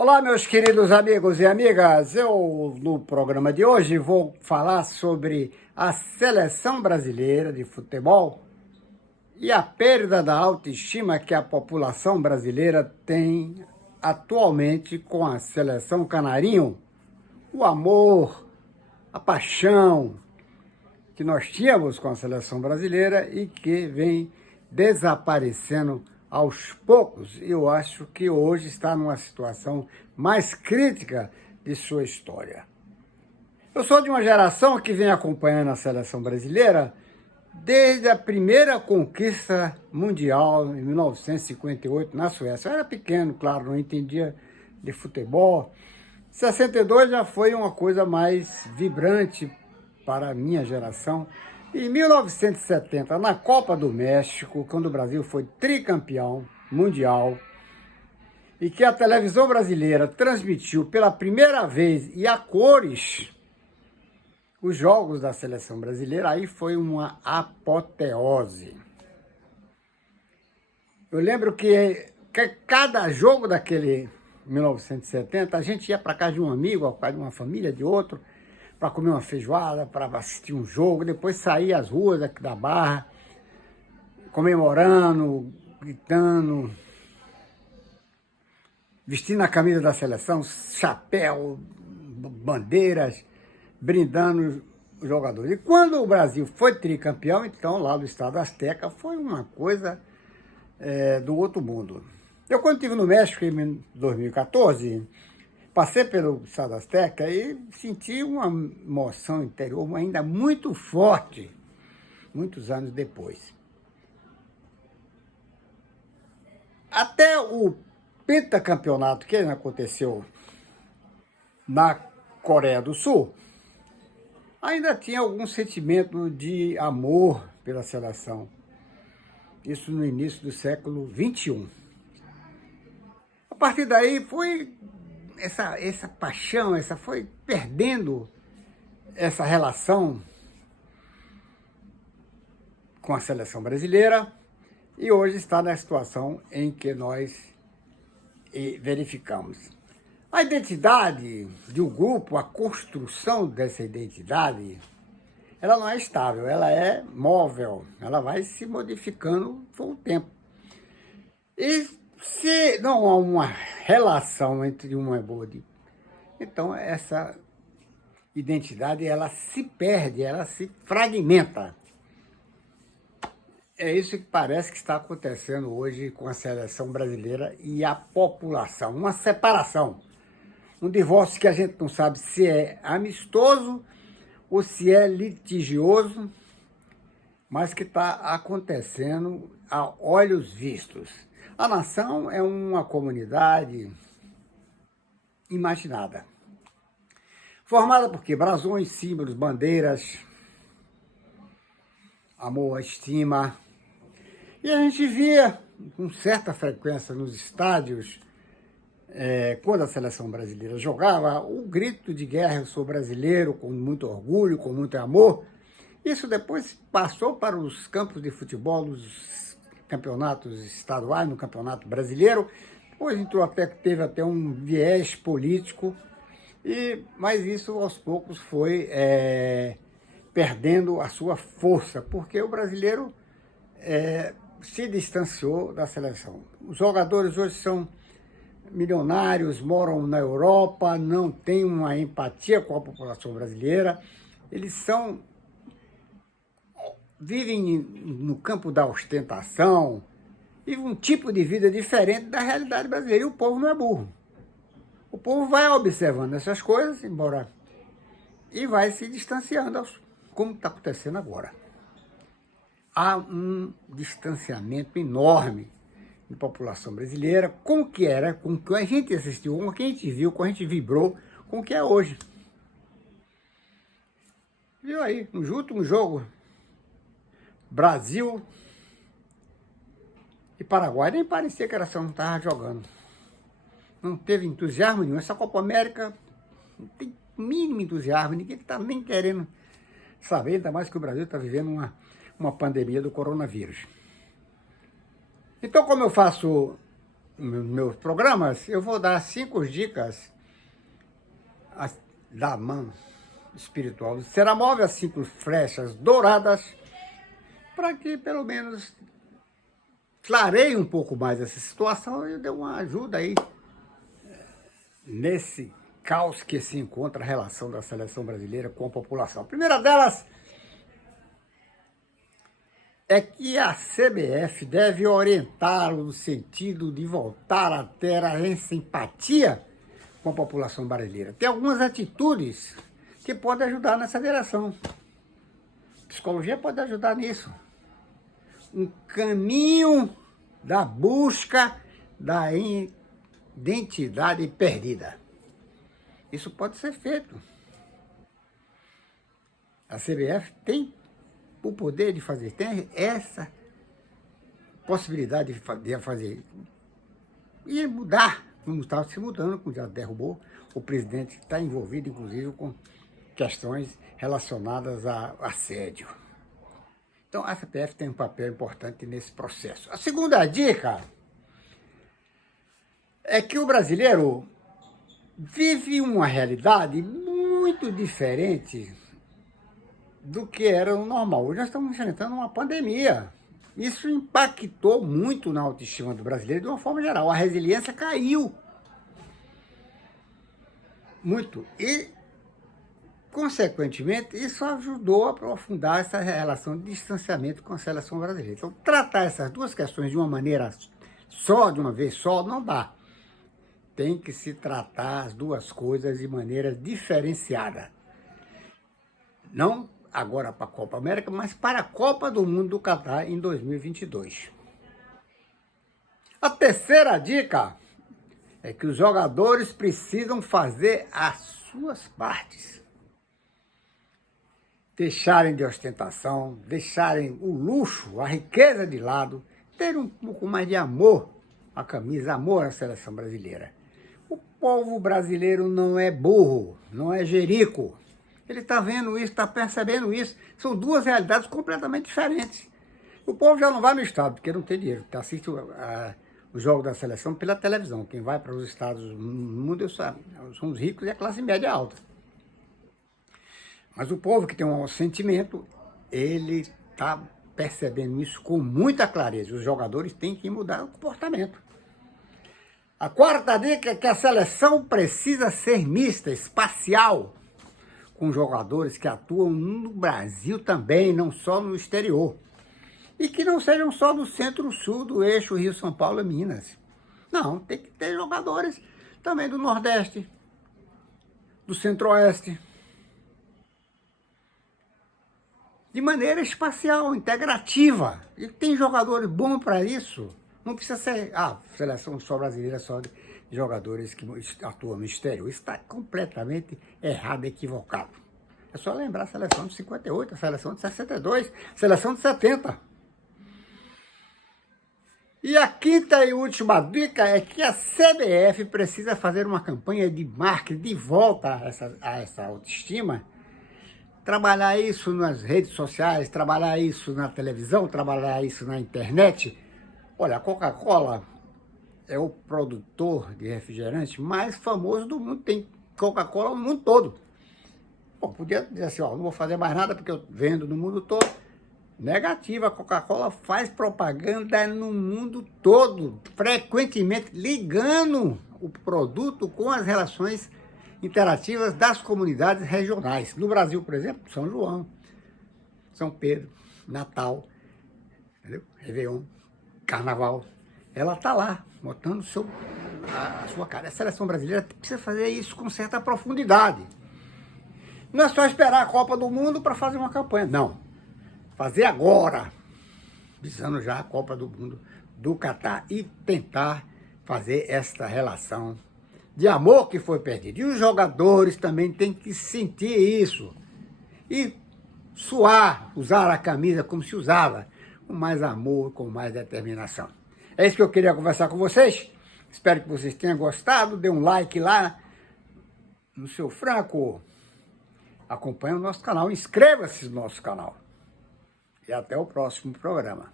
Olá, meus queridos amigos e amigas. No programa de hoje, vou falar sobre a seleção brasileira de futebol e a perda da autoestima que a população brasileira tem atualmente com a seleção canarinho. O amor, a paixão que nós tínhamos com a seleção brasileira e que vem desaparecendo aos poucos. Eu acho que hoje está numa situação mais crítica de sua história. Eu sou de uma geração que vem acompanhando a seleção brasileira desde a primeira conquista mundial, em 1958, na Suécia. Eu era pequeno, claro, não entendia de futebol. 62 já foi uma coisa mais vibrante para a minha geração. Em 1970, na Copa do México, quando o Brasil foi tricampeão mundial, e que a televisão brasileira transmitiu pela primeira vez e a cores os jogos da seleção brasileira, aí foi uma apoteose. Eu lembro que cada jogo daquele 1970, a gente ia para casa de um amigo, para de uma família, de outro, para comer uma feijoada, para assistir um jogo, depois sair às ruas aqui da Barra, comemorando, gritando, vestindo a camisa da seleção, chapéu, bandeiras, brindando os jogadores. E quando o Brasil foi tricampeão, então, lá do Estado Azteca, foi uma coisa do outro mundo. Eu, quando estive no México em 2014, passei pelo Estado Azteca e senti uma emoção interior ainda muito forte, muitos anos depois. Até o pentacampeonato que aconteceu na Coreia do Sul, ainda tinha algum sentimento de amor pela seleção. Isso no início do século XXI. A partir daí foi essa paixão, foi perdendo essa relação com a seleção brasileira e hoje está na situação em que nós verificamos. A identidade de um grupo, a construção dessa identidade, ela não é estável, ela é móvel, ela vai se modificando com o tempo. E se não há uma relação entre uma e outra, então essa identidade ela se perde, ela se fragmenta. É isso que parece que está acontecendo hoje com a seleção brasileira e a população. Uma separação, um divórcio que a gente não sabe se é amistoso ou se é litigioso, mas que está acontecendo a olhos vistos. A nação é uma comunidade imaginada, formada por quê? Brasões, símbolos, bandeiras, amor, estima. E a gente via com certa frequência nos estádios, quando a seleção brasileira jogava, o grito de guerra, eu sou brasileiro, com muito orgulho, com muito amor. Isso depois passou para os campos de futebol, nos campeonatos estaduais, no Campeonato Brasileiro, depois teve até um viés político, mas isso aos poucos foi perdendo a sua força, porque o brasileiro se distanciou da seleção. Os jogadores hoje são milionários, moram na Europa, não têm uma empatia com a população brasileira, eles vivem no campo da ostentação, vivem um tipo de vida diferente da realidade brasileira, e o povo não é burro. O povo vai observando essas coisas, e vai se distanciando, como está acontecendo agora. Há um distanciamento enorme da população brasileira com o que era, com o que a gente assistiu, com o que a gente viu, com o que a gente vibrou, com o que é hoje. Viu aí, no último jogo, Brasil e Paraguai, nem parecia que a seleção não estava jogando. Não teve entusiasmo nenhum. Essa Copa América não tem mínimo entusiasmo, ninguém está nem querendo saber, ainda mais que o Brasil está vivendo uma pandemia do coronavírus. Então, como eu faço nos meus programas, eu vou dar 5 dicas da mão espiritual. Será móvel as 5 flechas douradas, para que pelo menos clareie um pouco mais essa situação e dê uma ajuda aí nesse caos que se encontra a relação da seleção brasileira com a população. A primeira delas é que a CBF deve orientá-lo no sentido de voltar a ter a simpatia com a população brasileira. Tem algumas atitudes que podem ajudar nessa direção. Psicologia pode ajudar nisso. Um caminho da busca da identidade perdida. Isso pode ser feito. A CBF tem o poder de fazer, tem essa possibilidade de fazer e mudar, como está se mudando, como já derrubou, o presidente está envolvido, inclusive, com questões relacionadas a assédio. Então, a CBF tem um papel importante nesse processo. A segunda dica é que o brasileiro vive uma realidade muito diferente do que era o normal. Hoje nós estamos enfrentando uma pandemia. Isso impactou muito na autoestima do brasileiro de uma forma geral. A resiliência caiu muito. E, consequentemente, isso ajudou a aprofundar essa relação de distanciamento com a seleção brasileira. Então, tratar essas duas questões de uma maneira só, de uma vez só, não dá. Tem que se tratar as duas coisas de maneira diferenciada. Não agora para a Copa América, mas para a Copa do Mundo do Catar em 2022. A terceira dica é que os jogadores precisam fazer as suas partes. Deixarem de ostentação, deixarem o luxo, a riqueza de lado, ter um pouco mais de amor à camisa, amor à seleção brasileira. O povo brasileiro não é burro, não é jerico. Ele está vendo isso, está percebendo isso. São duas realidades completamente diferentes. O povo já não vai no estado, porque não tem dinheiro. Assiste o jogo da seleção pela televisão. Quem vai para os estados no mundo são os ricos e a classe média alta. Mas o povo que tem um sentimento, ele está percebendo isso com muita clareza. Os jogadores têm que mudar o comportamento. A quarta dica é que a seleção precisa ser mista, espacial, com jogadores que atuam no Brasil também, não só no exterior. E que não sejam só do centro-sul, do eixo Rio, São Paulo e Minas. Não, tem que ter jogadores também do Nordeste, do Centro-Oeste. De maneira espacial, integrativa. E tem jogadores bons para isso. Não precisa ser, seleção só brasileira, só de jogadores que atuam no exterior. Isso está completamente errado, equivocado. É só lembrar a seleção de 58, a seleção de 62, a seleção de 70. E a quinta e última dica é que a CBF precisa fazer uma campanha de marketing de volta a essa autoestima. Trabalhar isso nas redes sociais, trabalhar isso na televisão, trabalhar isso na internet. Olha, a Coca-Cola é o produtor de refrigerante mais famoso do mundo. Tem Coca-Cola no mundo todo. Bom, podia dizer assim, não vou fazer mais nada porque eu vendo no mundo todo. Negativa, a Coca-Cola faz propaganda no mundo todo, frequentemente ligando o produto com as relações interativas das comunidades regionais. No Brasil, por exemplo, São João, São Pedro, Natal, entendeu? Réveillon, Carnaval. Ela está lá, botando a sua cara. A seleção brasileira precisa fazer isso com certa profundidade. Não é só esperar a Copa do Mundo para fazer uma campanha, não. Fazer agora, visando já a Copa do Mundo do Catar e tentar fazer esta relação de amor que foi perdido. E os jogadores também têm que sentir isso e suar, usar a camisa como se usava, com mais amor, com mais determinação. É isso que eu queria conversar com vocês. Espero que vocês tenham gostado. Dê um like lá no seu Franco. Acompanhe o nosso canal, inscreva-se no nosso canal. E até o próximo programa.